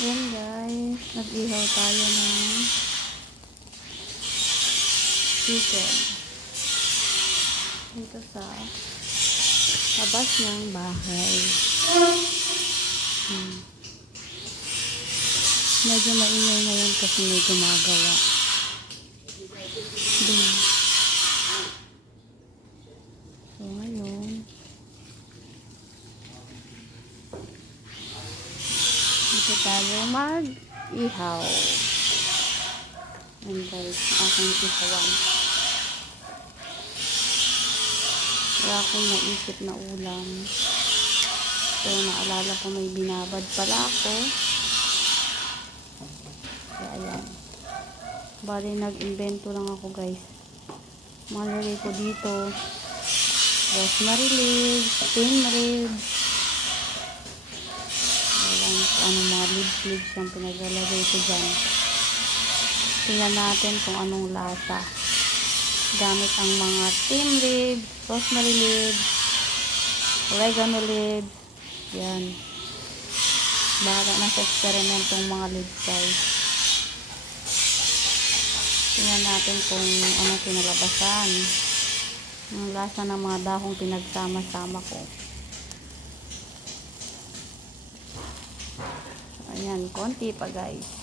Yan guys, nag-ihaw tayo ng chicken dito sa labas ng bahay. Medyo maingay ngayon kasi may gumagawa. So ngayon, dito tayo mag-ihaw. And guys, aking ihawan. Wala akong naisip na ulam. So, naalala ko may binabad pala ako. Kaya ayan. Bali, nag-invento lang ako guys. Malagay ko dito rosemary leaves, thyme ribs. Ayan, ano mga leaves yung pinaglalagay ko dyan. Tingnan natin kung anong lasa. Gamit ang mga thyme ribs, rosemary leaves, oregano leaves. Yan. Bahala na sa experiment yung mga leaves guys. Tingnan natin kung anong kinalabasan. Ang lasa ng mga dahong pinagsama-sama ko. Ayan, konti pa guys.